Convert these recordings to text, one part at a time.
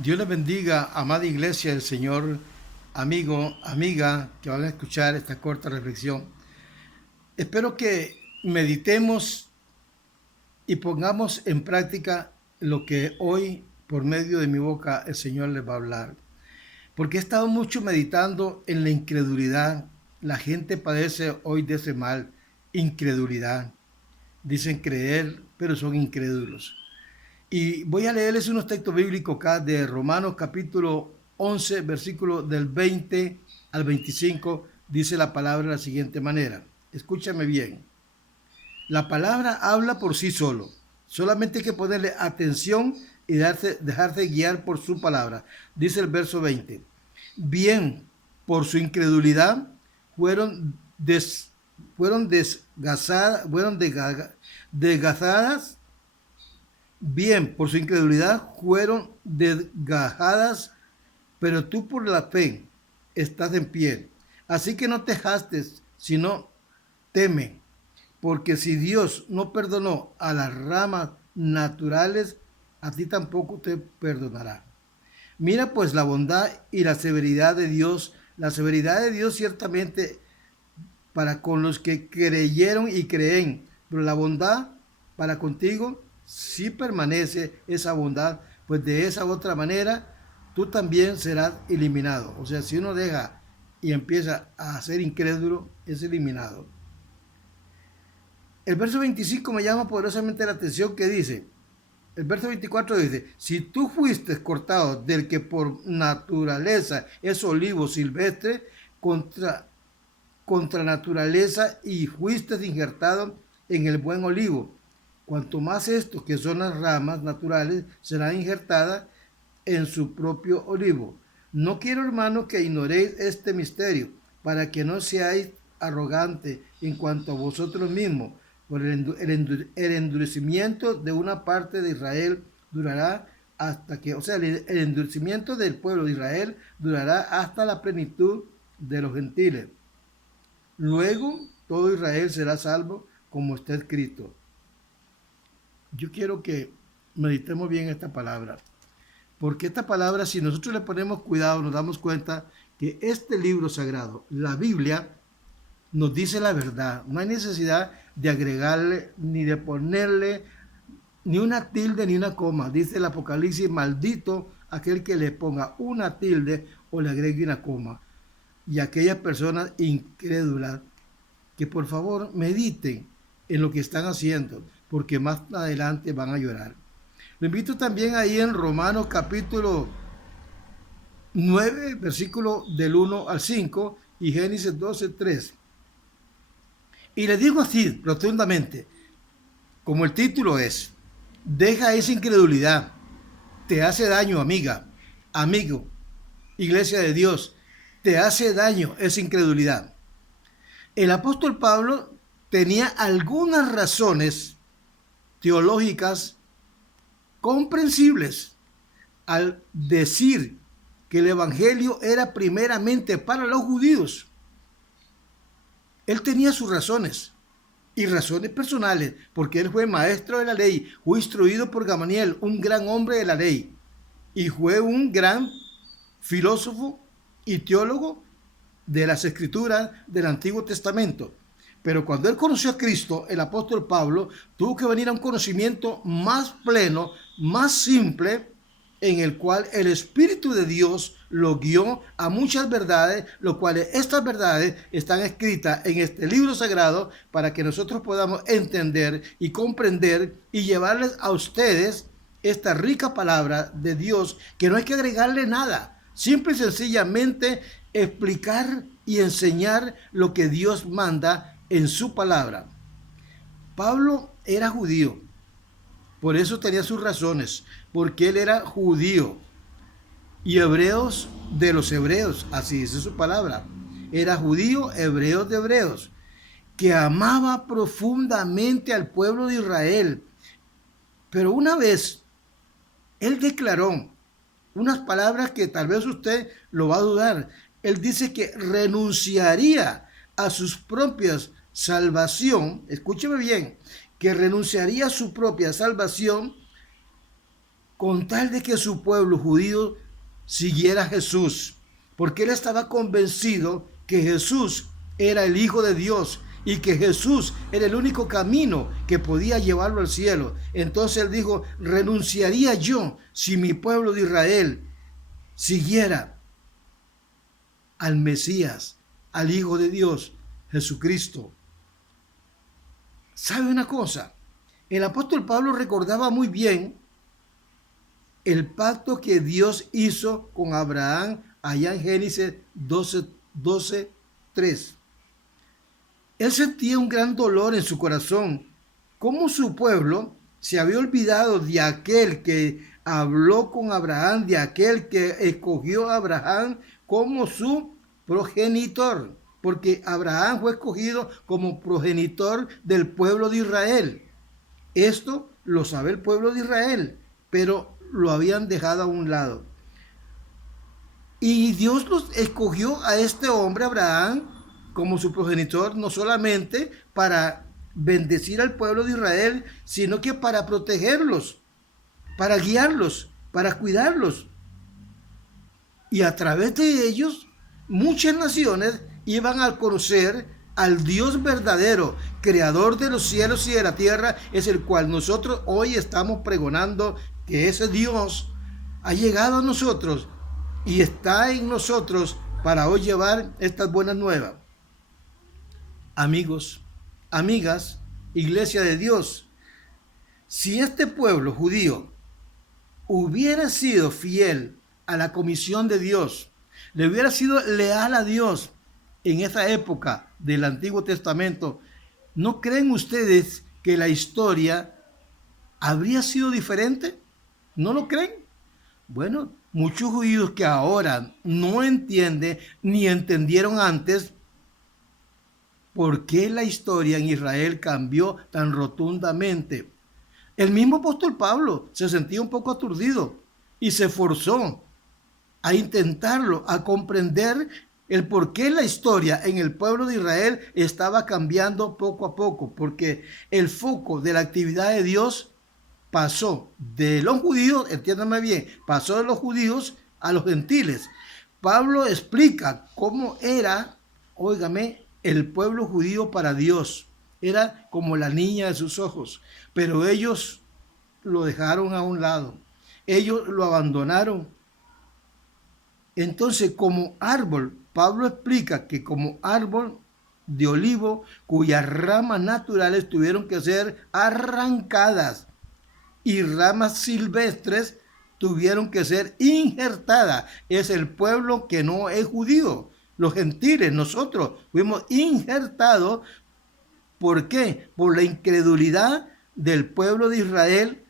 Dios les bendiga, amada iglesia del Señor, amigo, amiga, que van a escuchar esta corta reflexión. Espero que meditemos y pongamos en práctica lo que hoy, por medio de mi boca, el Señor les va a hablar. Porque he estado mucho meditando en la incredulidad. La gente padece hoy de ese mal, incredulidad. Dicen creer, pero son incrédulos. Y voy a leerles unos textos bíblicos acá de Romanos capítulo 11, versículo del 20 al 25. Dice la palabra de la siguiente manera. Escúchame bien. La palabra habla por sí solo. Solamente hay que ponerle atención y dejarse guiar por su palabra. Dice el verso 20. Bien, por su incredulidad fueron desgazadas. Bien, por su incredulidad fueron desgajadas, pero tú por la fe estás en pie. Así que no te hastes, sino teme, porque si Dios no perdonó a las ramas naturales, a ti tampoco te perdonará. Mira pues la bondad y la severidad de Dios. La severidad de Dios ciertamente para con los que creyeron y creen, pero la bondad para contigo sí permanece esa bondad, pues de esa otra manera tú también serás eliminado. O sea, si uno deja y empieza a ser incrédulo, es eliminado. El verso 25 me llama poderosamente la atención que dice, el verso 24 dice, si tú fuiste cortado del que por naturaleza es olivo silvestre, contra naturaleza y fuiste injertado en el buen olivo. Cuanto más estos, que son las ramas naturales, serán injertadas en su propio olivo. No quiero, hermanos, que ignoréis este misterio, para que no seáis arrogantes en cuanto a vosotros mismos. Por el endurecimiento de una parte de Israel durará hasta que, o sea, el endurecimiento del pueblo de Israel durará hasta la plenitud de los gentiles. Luego todo Israel será salvo, como está escrito. Yo quiero que meditemos bien esta palabra, porque esta palabra, si nosotros le ponemos cuidado, nos damos cuenta que este libro sagrado, la Biblia, nos dice la verdad. No hay necesidad de agregarle ni de ponerle ni una tilde ni una coma. Dice el Apocalipsis, maldito aquel que le ponga una tilde o le agregue una coma. Y aquellas personas incrédulas que por favor mediten en lo que están haciendo, porque más adelante van a llorar. Lo invito también ahí en Romanos capítulo 9, versículo del 1 al 5 y Génesis 12, 3. Y le digo así rotundamente, como el título es, deja esa incredulidad, te hace daño, amiga, amigo, iglesia de Dios, te hace daño esa incredulidad. El apóstol Pablo tenía algunas razones teológicas comprensibles al decir que el evangelio era primeramente para los judíos. Él tenía sus razones y razones personales, porque él fue maestro de la ley, fue instruido por Gamaliel, un gran hombre de la ley, y fue un gran filósofo y teólogo de las escrituras del Antiguo Testamento. Pero cuando él conoció a Cristo, el apóstol Pablo tuvo que venir a un conocimiento más pleno, más simple, en el cual el Espíritu de Dios lo guió a muchas verdades, lo cual estas verdades están escritas en este libro sagrado para que nosotros podamos entender y comprender y llevarles a ustedes esta rica palabra de Dios, que no hay que agregarle nada, simple y sencillamente explicar y enseñar lo que Dios manda en su palabra. Pablo era judío, por eso tenía sus razones, porque él era judío y hebreos de los hebreos, así dice su palabra. Era judío, hebreos de hebreos, que amaba profundamente al pueblo de Israel. Pero una vez él declaró unas palabras que tal vez usted lo va a dudar. Él dice que renunciaría a sus propias salvación, escúcheme bien, que renunciaría a su propia salvación con tal de que su pueblo judío siguiera a Jesús, porque él estaba convencido que Jesús era el Hijo de Dios y que Jesús era el único camino que podía llevarlo al cielo. Entonces él dijo, renunciaría yo si mi pueblo de Israel siguiera al Mesías, al Hijo de Dios, Jesucristo. ¿Sabe una cosa? El apóstol Pablo recordaba muy bien el pacto que Dios hizo con Abraham allá en Génesis 12:3. Él sentía un gran dolor en su corazón, como su pueblo se había olvidado de aquel que habló con Abraham, de aquel que escogió a Abraham como su progenitor, porque Abraham fue escogido como progenitor del pueblo de Israel. Esto lo sabe el pueblo de Israel, pero lo habían dejado a un lado. Y Dios los escogió a este hombre, Abraham, como su progenitor, no solamente para bendecir al pueblo de Israel, sino que para protegerlos, para guiarlos, para cuidarlos. Y a través de ellos, muchas naciones iban a conocer al Dios verdadero, creador de los cielos y de la tierra, es el cual nosotros hoy estamos pregonando que ese Dios ha llegado a nosotros y está en nosotros para hoy llevar estas buenas nuevas. Amigos, amigas, Iglesia de Dios, si este pueblo judío hubiera sido fiel a la comisión de Dios, le hubiera sido leal a Dios en esa época del Antiguo Testamento, ¿no creen ustedes que la historia habría sido diferente? ¿No lo creen? Bueno, muchos judíos que ahora no entienden ni entendieron antes por qué la historia en Israel cambió tan rotundamente. El mismo apóstol Pablo se sentía un poco aturdido y se esforzó a intentarlo, a comprender el por qué la historia en el pueblo de Israel estaba cambiando poco a poco, porque el foco de la actividad de Dios pasó de los judíos, entiéndame bien, pasó de los judíos a los gentiles. Pablo explica cómo era, óigame, el pueblo judío para Dios. Era como la niña de sus ojos, pero ellos lo dejaron a un lado. Ellos lo abandonaron. Entonces, como árbol, Pablo explica que como árbol de olivo cuyas ramas naturales tuvieron que ser arrancadas y ramas silvestres tuvieron que ser injertadas. Es el pueblo que no es judío. Los gentiles, nosotros fuimos injertados. ¿Por qué? Por la incredulidad del pueblo de Israel.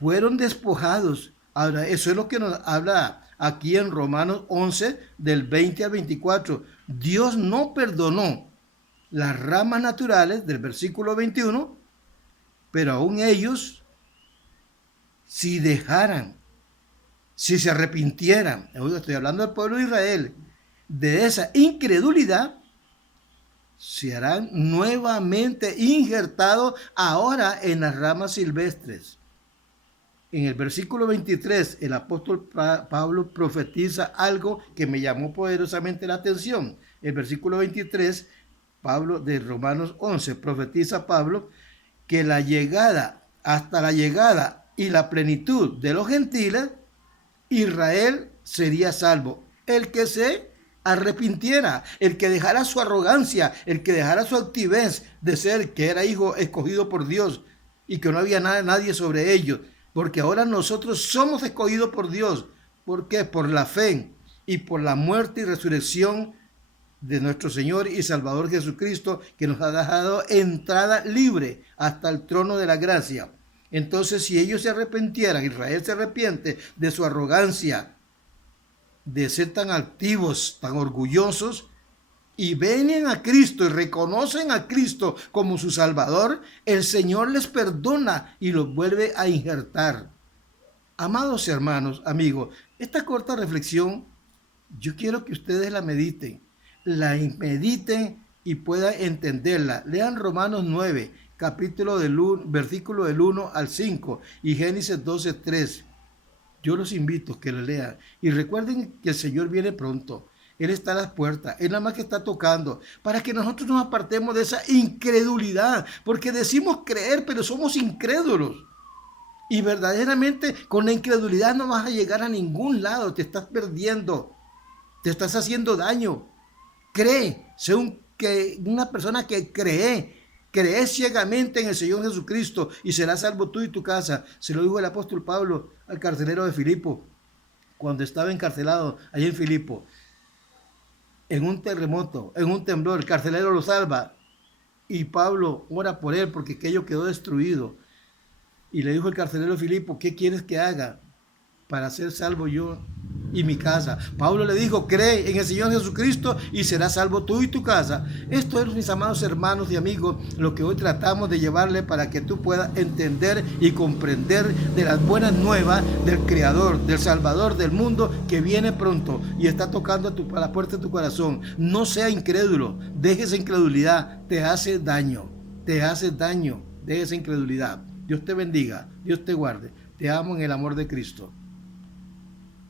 Fueron despojados. Ahora, eso es lo que nos habla aquí en Romanos 11, del 20 al 24. Dios no perdonó las ramas naturales del versículo 21, pero aún ellos, si dejaran, si se arrepintieran, estoy hablando del pueblo de Israel, de esa incredulidad, se harán nuevamente injertados ahora en las ramas silvestres. En el versículo 23, el apóstol Pablo profetiza algo que me llamó poderosamente la atención. El versículo 23, Pablo de Romanos 11, profetiza Pablo que hasta la llegada y la plenitud de los gentiles, Israel sería salvo. El que se arrepintiera, el que dejara su arrogancia, el que dejara su altivez de ser que era hijo escogido por Dios y que no había nadie sobre ellos, porque ahora nosotros somos escogidos por Dios. ¿Por qué? Por la fe y por la muerte y resurrección de nuestro Señor y Salvador Jesucristo, que nos ha dejado entrada libre hasta el trono de la gracia. Entonces, si ellos se arrepintieran, Israel se arrepiente de su arrogancia, de ser tan altivos, tan orgullosos, y vienen a Cristo y reconocen a Cristo como su Salvador, el Señor les perdona y los vuelve a injertar. Amados hermanos, amigos, esta corta reflexión yo quiero que ustedes la mediten y puedan entenderla. Lean Romanos 9, versículo del 1 al 5 y Génesis 12:3. Yo los invito a que lo lean. Y recuerden que el Señor viene pronto. Él está a las puertas. Él nada más que está tocando. Para que nosotros nos apartemos de esa incredulidad. Porque decimos creer, pero somos incrédulos. Y verdaderamente con la incredulidad no vas a llegar a ningún lado. Te estás perdiendo. Te estás haciendo daño. Cree. Sé una persona que cree. Cree ciegamente en el Señor Jesucristo y serás salvo tú y tu casa. Se lo dijo el apóstol Pablo al carcelero de Filipo, cuando estaba encarcelado allí en Filipo. En un terremoto, en un temblor, el carcelero lo salva y Pablo ora por él porque aquello quedó destruido. Y le dijo el carcelero de Filipo, ¿qué quieres que haga para ser salvo yo y mi casa? Pablo le dijo, cree en el Señor Jesucristo y serás salvo tú y tu casa. Esto es, mis amados hermanos y amigos, lo que hoy tratamos de llevarle para que tú puedas entender y comprender de las buenas nuevas del Creador, del Salvador del mundo, que viene pronto y está tocando a la puerta de tu corazón. No sea incrédulo, deje esa incredulidad, te hace daño, deje esa incredulidad. Dios te bendiga, Dios te guarde. Te amo en el amor de Cristo.